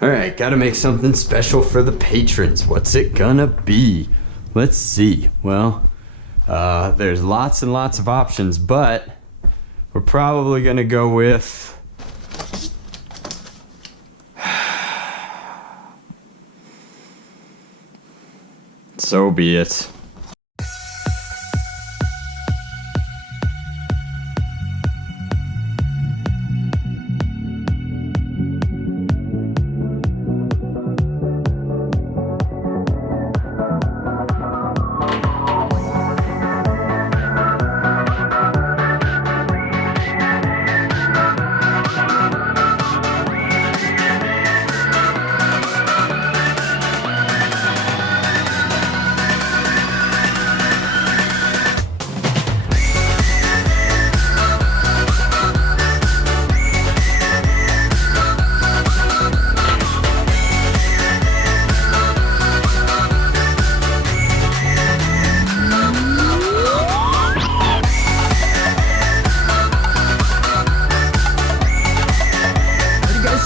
Alright, gotta make something special for the patrons. What's it gonna be? Let's see. Well, there's lots and lots of options, but we're probably gonna go with... So be it.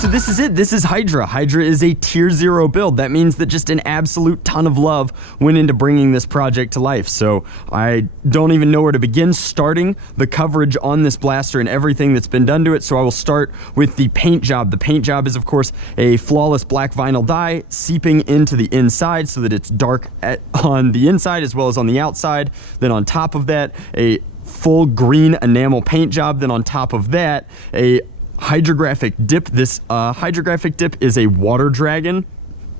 This is it. This is Hydra. Hydra is a tier 0 build. That means that just an absolute ton of love went into bringing this project to life. So I don't even know where to begin starting the coverage on this blaster and everything that's been done to it. So I will start with the paint job. The paint job is, of course, a flawless black vinyl dye seeping into the inside so that it's dark on the inside as well as on the outside. Then on top of that, a full green enamel paint job. Then on top of that, a Hydrographic Dip. This Hydrographic Dip is a water dragon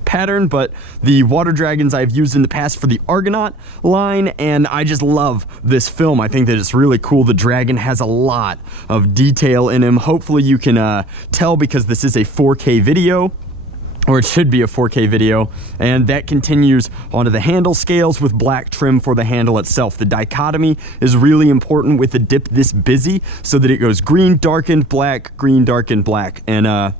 pattern, but the water dragons I've used in the past for the Argonaut line, and I just love this film. I think that it's really cool. The dragon has a lot of detail in him. Hopefully you can tell because this is a 4K video, or it should be a 4K video, and that continues onto the handle scales with black trim for the handle itself. The dichotomy is really important with a dip this busy so that it goes green, darkened, black, green, darkened, black. And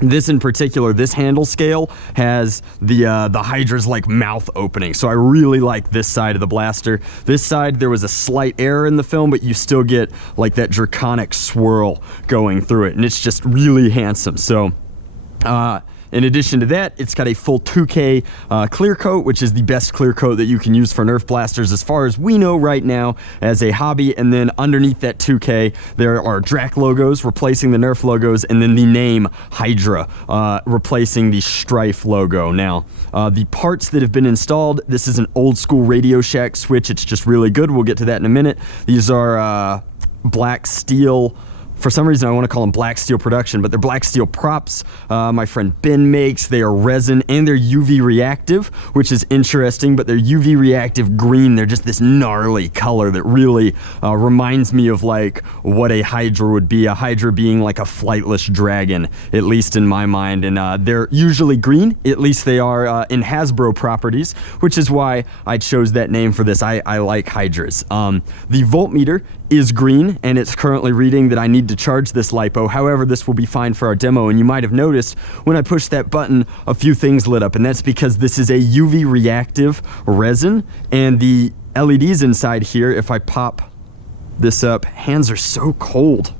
this in particular, this handle scale has the Hydra's like mouth opening. So I really like this side of the blaster. This side, there was a slight error in the film, but you still get like that draconic swirl going through it, and it's just really handsome. So, in addition to that, it's got a full 2K clear coat, which is the best clear coat that you can use for Nerf blasters as far as we know right now as a hobby. And then underneath that 2K, there are Drac logos replacing the Nerf logos, and then the name Hydra replacing the Strife logo. Now, the parts that have been installed, this is an old school Radio Shack switch. It's just really good. We'll get to that in a minute. These are black steel. For some reason, I want to call them black steel production, but they're black steel props my friend Ben makes. They are resin and they're UV reactive, which is interesting, but they're UV reactive green. They're just this gnarly color that really reminds me of like what a Hydra would be. A Hydra being like a flightless dragon, at least in my mind. And they're usually green, at least they are in Hasbro properties, which is why I chose that name for this. I like Hydras. The voltmeter is green, and it's currently reading that I need to charge this LiPo. However, this will be fine for our demo, and you might have noticed when I pushed that button, a few things lit up, and that's because this is a UV reactive resin, and the LEDs inside here, if I pop this up, hands are so cold.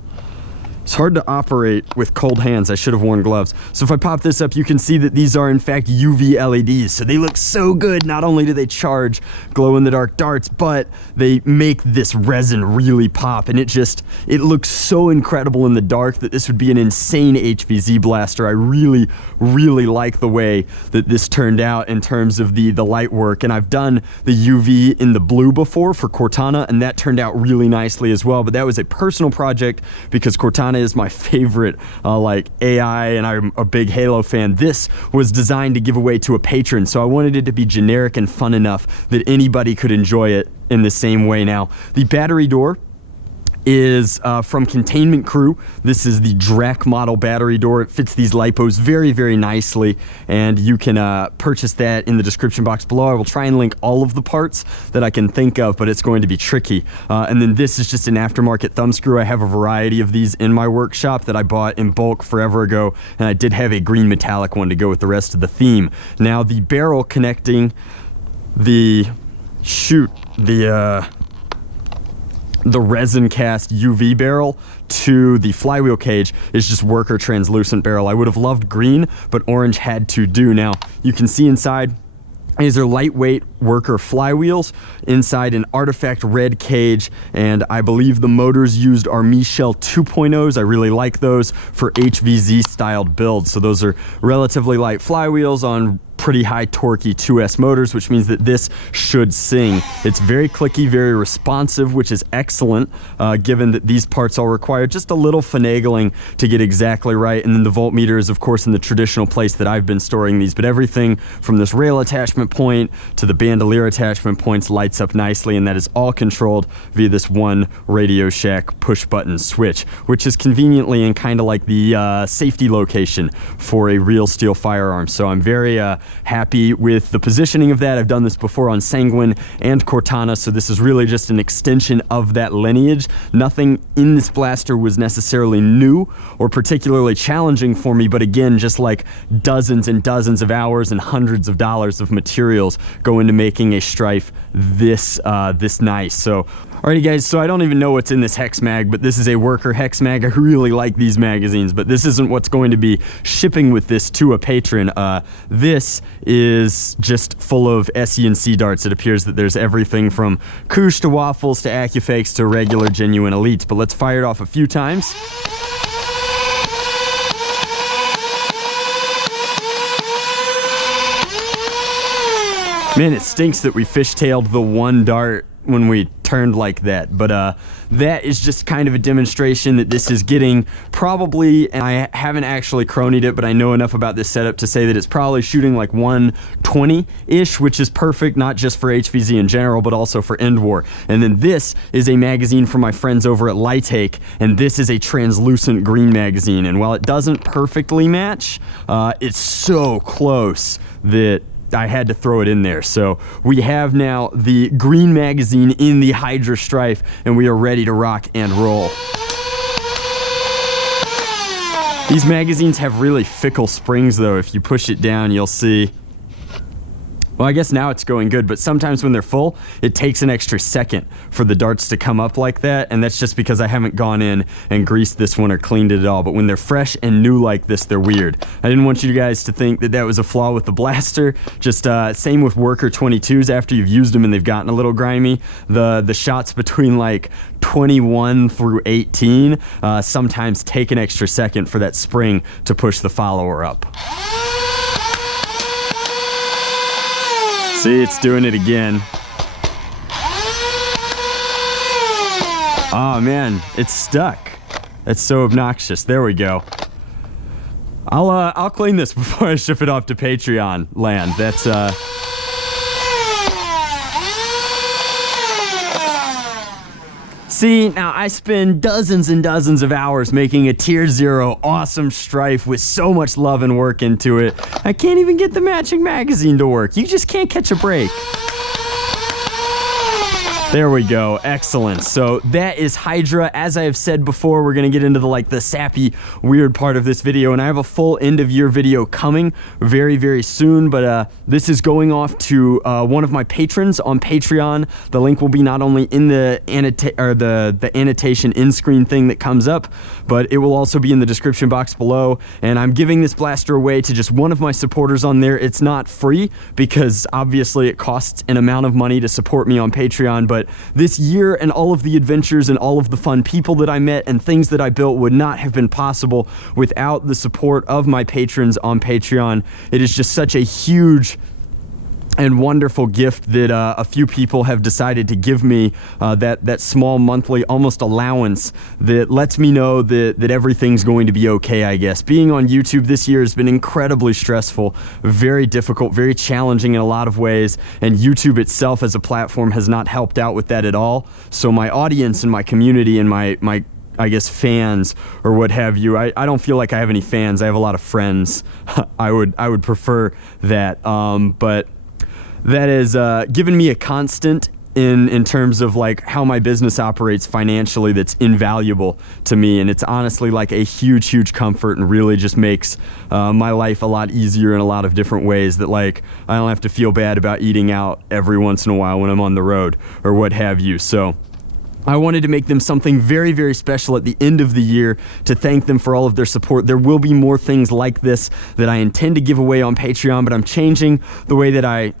It's hard to operate with cold hands. I should have worn gloves. So if I pop this up, you can see that these are in fact UV LEDs. So they look so good. Not only do they charge glow-in-the-dark darts, but they make this resin really pop. And it looks so incredible in the dark that this would be an insane HVZ blaster. I really, really like the way that this turned out in terms of the light work. And I've done the UV in the blue before for Cortana, and that turned out really nicely as well. But that was a personal project because Cortana is my favorite like AI, and I'm a big Halo fan. This was designed to give away to a patron, so I wanted it to be generic and fun enough that anybody could enjoy it in the same way. Now, the battery door is from Containment Crew. This is the Drac model battery door. It fits these LiPos very, very nicely, and you can purchase that in the description box below. I will try and link all of the parts that I can think of, but it's going to be tricky. And then this is just an aftermarket thumb screw. I have a variety of these in my workshop that I bought in bulk forever ago, and I did have a green metallic one to go with the rest of the theme. Now, the barrel connecting the the resin cast UV barrel to the flywheel cage is just worker translucent barrel. I would have loved green, but orange had to do. Now, you can see inside, these are lightweight worker flywheels, inside an artifact red cage, and I believe the motors used are Michel 2.0s. I really like those for HVZ styled builds. So those are relatively light flywheels on pretty high torquey 2S motors, which means that this should sing. It's very clicky, very responsive, which is excellent, given that these parts all require just a little finagling to get exactly right. And then the voltmeter is, of course, in the traditional place that I've been storing these, but everything from this rail attachment point to the bandolier attachment points lights up nicely, and that is all controlled via this one Radio Shack push button switch, which is conveniently in kind of like the safety location for a real steel firearm. So I'm very happy with the positioning of that. I've done this before on Sanguine and Cortana, so this is really just an extension of that lineage. Nothing in this blaster was necessarily new or particularly challenging for me, but again, just like dozens and dozens of hours and hundreds of dollars of materials go into making a Strife this nice. So alrighty guys, so I don't even know what's in this hex mag, but this is a worker hex mag. I really like these magazines, but this isn't what's going to be shipping with this to a patron. This is just full of SE&C darts. It appears that there's everything from Koosh to waffles to Accufakes to regular genuine elites, but let's fire it off a few times. Man, it stinks that we fishtailed the one dart when we turned like that, but that is just kind of a demonstration that this is getting probably, and I haven't actually cronied it, but I know enough about this setup to say that it's probably shooting like 120-ish, which is perfect, not just for HVZ in general, but also for End War. And then this is a magazine from my friends over at Lightake, and this is a translucent green magazine, and while it doesn't perfectly match, it's so close that I had to throw it in there. So we have now the green magazine in the Hydra Strife, and we are ready to rock and roll. These magazines have really fickle springs though. If you push it down, you'll see. Well, I guess now it's going good, but sometimes when they're full, it takes an extra second for the darts to come up like that, and that's just because I haven't gone in and greased this one or cleaned it at all. But when they're fresh and new like this, they're weird. I didn't want you guys to think that that was a flaw with the blaster. Just same with Worker 22s. After you've used them and they've gotten a little grimy, the shots between like 21 through 18 sometimes take an extra second for that spring to push the follower up. See, it's doing it again. Oh man, it's stuck. That's so obnoxious. There we go. I'll clean this before I ship it off to Patreon land. That's See, now I spend dozens and dozens of hours making a tier 0 awesome Strife with so much love and work into it. I can't even get the matching magazine to work. You just can't catch a break. There we go. Excellent. So that is Hydra. As I have said before, we're going to get into the sappy, weird part of this video, and I have a full end of year video coming very, very soon, but this is going off to one of my patrons on Patreon. The link will be not only in the annotation in-screen thing that comes up, but it will also be in the description box below, and I'm giving this blaster away to just one of my supporters on there. It's not free because obviously it costs an amount of money to support me on Patreon, but this year and all of the adventures and all of the fun people that I met and things that I built would not have been possible without the support of my patrons on Patreon. It is just such a huge and wonderful gift that a few people have decided to give me, that small monthly almost allowance that lets me know that everything's going to be okay, I guess. Being on YouTube this year has been incredibly stressful, very difficult, very challenging in a lot of ways, and YouTube itself as a platform has not helped out with that at all. So my audience and my community and my I guess fans or what have you, I don't feel like I have any fans. I have a lot of friends. I would prefer that, but that has given me a constant in terms of how my business operates financially that's invaluable to me, and it's honestly like a huge comfort and really just makes my life a lot easier in a lot of different ways, that I don't have to feel bad about eating out every once in a while when I'm on the road or what have you. So I wanted to make them something very, very special at the end of the year to thank them for all of their support. There will be more things like this that I intend to give away on Patreon, but I'm changing the way that I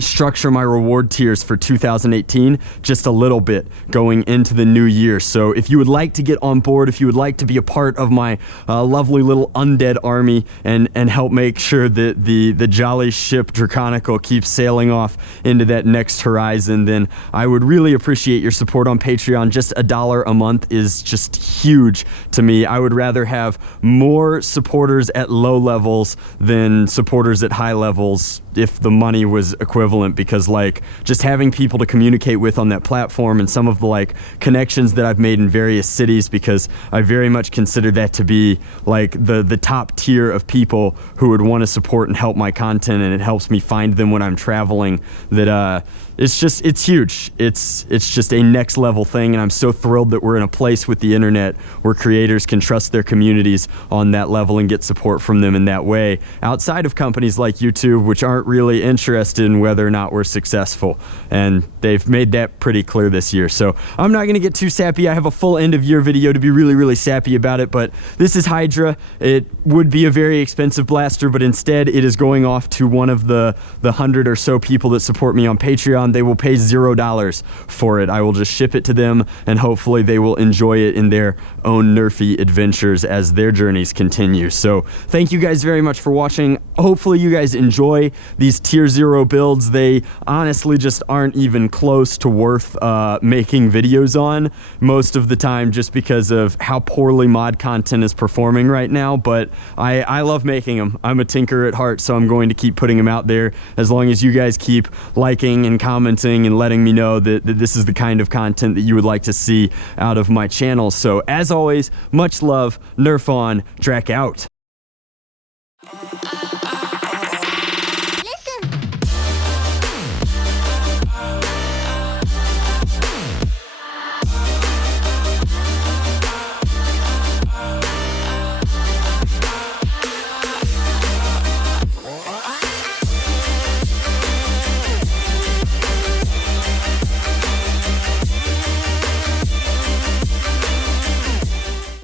structure my reward tiers for 2018 just a little bit going into the new year. So if you would like to get on board, if you would like to be a part of my lovely little undead army and help make sure that the jolly ship Draconical keeps sailing off into that next horizon, then I would really appreciate your support on Patreon. Just $1 a month is just huge to me. I would rather have more supporters at low levels than supporters at high levels if the money was equivalent, because like just having people to communicate with on that platform and some of the like connections that I've made in various cities, because I very much consider that to be like the top tier of people who would want to support and help my content, and it helps me find them when I'm traveling, that it's huge. It's just a next level thing, and I'm so thrilled that we're in a place with the internet where creators can trust their communities on that level and get support from them in that way, outside of companies like YouTube, which aren't really interested in whether or not we're successful, and they've made that pretty clear this year. So I'm not going to get too sappy. I have a full end of year video to be really, really sappy about it, but this is Hydra. It would be a very expensive blaster, but instead it is going off to one of the 100 or so people that support me on Patreon. They will pay $0 for it. I will just ship it to them, and hopefully they will enjoy it in their own nerfy adventures as their journeys continue. So thank you guys very much for watching. Hopefully you guys enjoy these tier 0 builds. They honestly just aren't even close to worth making videos on most of the time, just because of how poorly mod content is performing right now, but I love making them. I'm a tinker at heart, so I'm going to keep putting them out there as long as you guys keep liking and commenting and letting me know that this is the kind of content that you would like to see out of my channel. So as always, much love, Nerf on, Drac out.